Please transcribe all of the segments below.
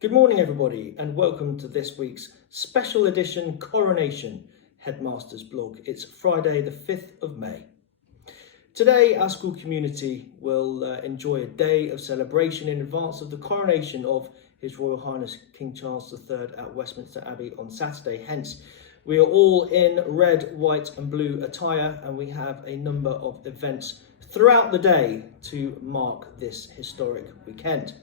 Good morning, everybody, and welcome to this week's special edition Coronation Headmaster's Blog. It's Friday, the 5th of May. Today, our school community will enjoy a day of celebration in advance of the coronation of His Royal Highness King Charles III at Westminster Abbey on Saturday. Hence, we are all in red, white and blue attire, and we have a number of events throughout the day to mark this historic weekend.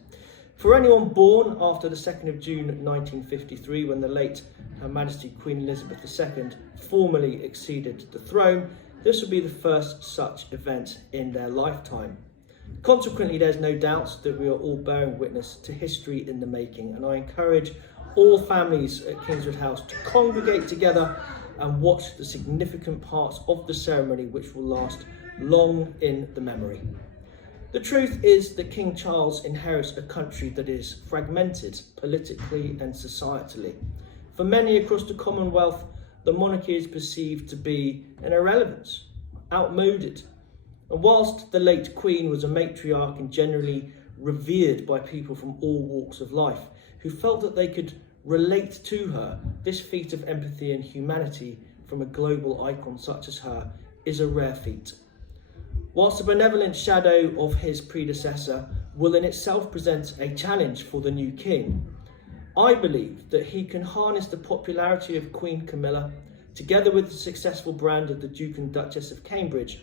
For anyone born after the 2nd of June 1953, when the late Her Majesty Queen Elizabeth II formally acceded the throne, this will be the first such event in their lifetime. Consequently, there's no doubt that we are all bearing witness to history in the making, and I encourage all families at Kingswood House to congregate together and watch the significant parts of the ceremony, which will last long in the memory. The truth is that King Charles inherits a country that is fragmented politically and societally. For many across the Commonwealth, the monarchy is perceived to be an irrelevance, outmoded. And whilst the late Queen was a matriarch and generally revered by people from all walks of life, who felt that they could relate to her, this feat of empathy and humanity from a global icon such as her is a rare feat. Whilst the benevolent shadow of his predecessor will in itself present a challenge for the new king, I believe that he can harness the popularity of Queen Camilla together with the successful brand of the Duke and Duchess of Cambridge,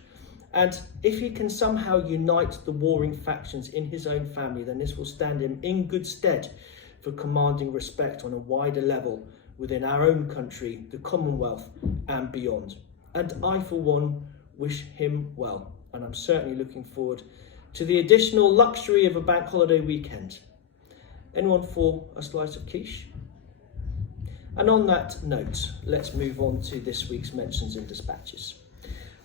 and if he can somehow unite the warring factions in his own family, then this will stand him in good stead for commanding respect on a wider level within our own country, the Commonwealth and beyond. And I, for one, wish him well. And I'm certainly looking forward to the additional luxury of a bank holiday weekend. Anyone for a slice of quiche? And on that note, let's move on to this week's mentions and dispatches.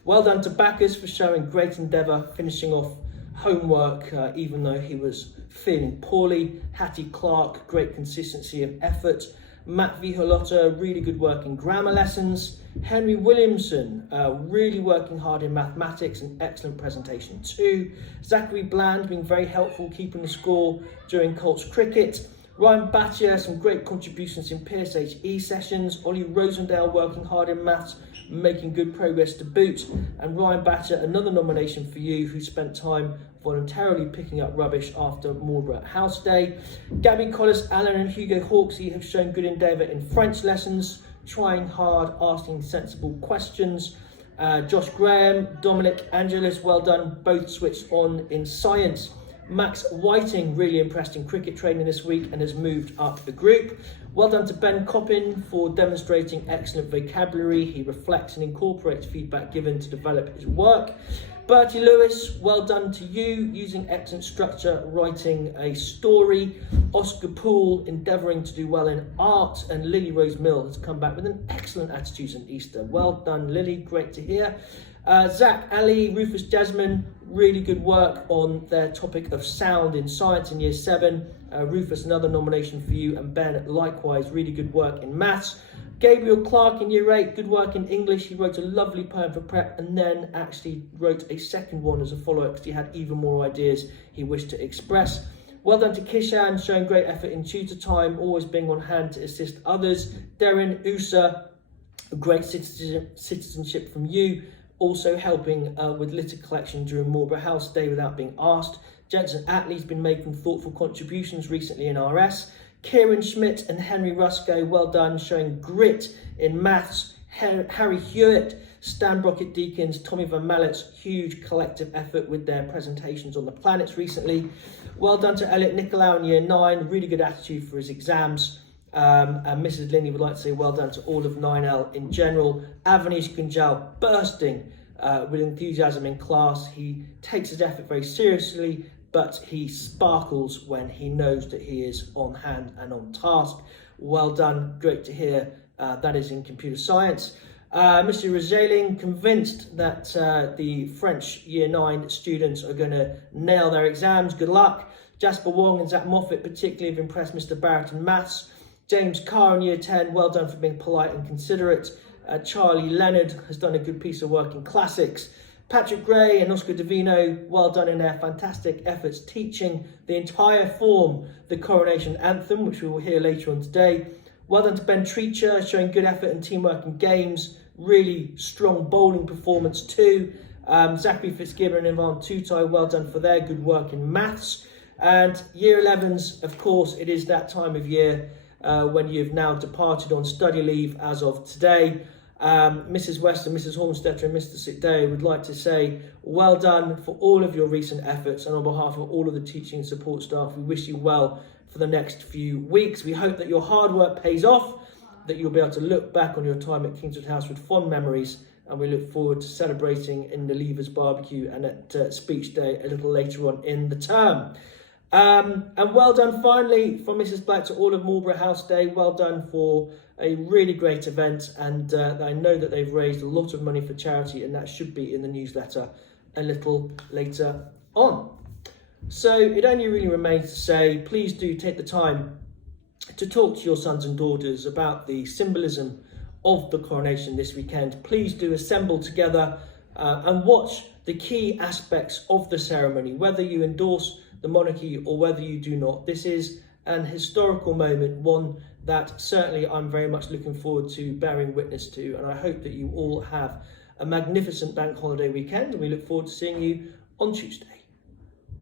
Well done to Bacchus for showing great endeavour, finishing off homework even though he was feeling poorly. Hattie Clark, great consistency of effort. Matt Viholotta, really good work in grammar lessons. Henry Williamson, really working hard in mathematics and excellent presentation too. Zachary Bland being very helpful, keeping the score during Colts cricket. Ryan Batcher, some great contributions in PSHE sessions. Ollie Rosendale working hard in maths, making good progress to boot. And Ryan Batcher, another nomination for you, who spent time voluntarily picking up rubbish after Marlborough House Day. Gabby Collis, Allen and Hugo Hawksey have shown good endeavour in French lessons, trying hard, asking sensible questions. Josh Graham, Dominic Angelis, well done, both switched on in science. Max Whiting really impressed in cricket training this week and has moved up the group. Well done to Ben Coppin for demonstrating excellent vocabulary. He reflects and incorporates feedback given to develop his work. Bertie Lewis, well done to you, using excellent structure, writing a story. Oscar Poole, endeavouring to do well in art. And Lily Rose Mill has come back with an excellent attitude in Easter. Well done, Lily, great to hear. Zach, Ali, Rufus Jasmine, really good work on their topic of sound in science in year 7. Rufus, another nomination for you, and Ben, likewise, really good work in maths. Gabriel Clark in year 8, good work in English. He wrote a lovely poem for prep and then actually wrote a second one as a follow-up because he had even more ideas he wished to express. Well done to Kishan, showing great effort in tutor time, always being on hand to assist others. Darren Usa, great citizenship from you, also helping with litter collection during Marlborough House Day without being asked. Jensen Attlee's been making thoughtful contributions recently in RS. Kieran Schmidt and Henry Rusco, well done, showing grit in maths. Harry Hewitt, Stan Brockett Deakins, Tommy Van Mallet's huge collective effort with their presentations on the planets recently. Well done to Elliot Nicolau in year 9, really good attitude for his exams. And Mrs. Linney would like to say well done to all of 9L in general. Avanish Gunjal bursting with enthusiasm in class. He takes his effort very seriously, but he sparkles when he knows that he is on hand and on task. Well done, great to hear. That is in computer science. Mr. Rosaling, convinced that the French Year 9 students are going to nail their exams. Good luck. Jasper Wong and Zach Moffat particularly have impressed Mr. Barrett in maths. James Carr in Year 10, well done for being polite and considerate. Charlie Leonard has done a good piece of work in classics. Patrick Gray and Oscar Davino, well done in their fantastic efforts teaching the entire form the Coronation Anthem, which we will hear later on today. Well done to Ben Treacher, showing good effort and teamwork in games. Really strong bowling performance too. Zachary Fitzgibbon and Ivan Tutai, well done for their good work in maths. And Year 11s, of course, it is that time of year when you've now departed on study leave as of today. Mrs. Weston, Mrs. Hornstetter and Mr. Sickday would like to say well done for all of your recent efforts, and on behalf of all of the teaching and support staff, we wish you well for the next few weeks. We hope that your hard work pays off, that you'll be able to look back on your time at Kingswood House with fond memories, and we look forward to celebrating in the Leavers Barbecue and at Speech Day a little later on in the term. And well done finally from Mrs. Black to all of Marlborough House Day. Well done for a really great event, and I know that they've raised a lot of money for charity, and that should be in the newsletter a little later on. So it only really remains to say, please do take the time to talk to your sons and daughters about the symbolism of the coronation this weekend. Please do assemble together and watch the key aspects of the ceremony, whether you endorse the monarchy or whether you do not. This is an historical moment, one that certainly I'm very much looking forward to bearing witness to, and I hope that you all have a magnificent bank holiday weekend, and we look forward to seeing you on Tuesday.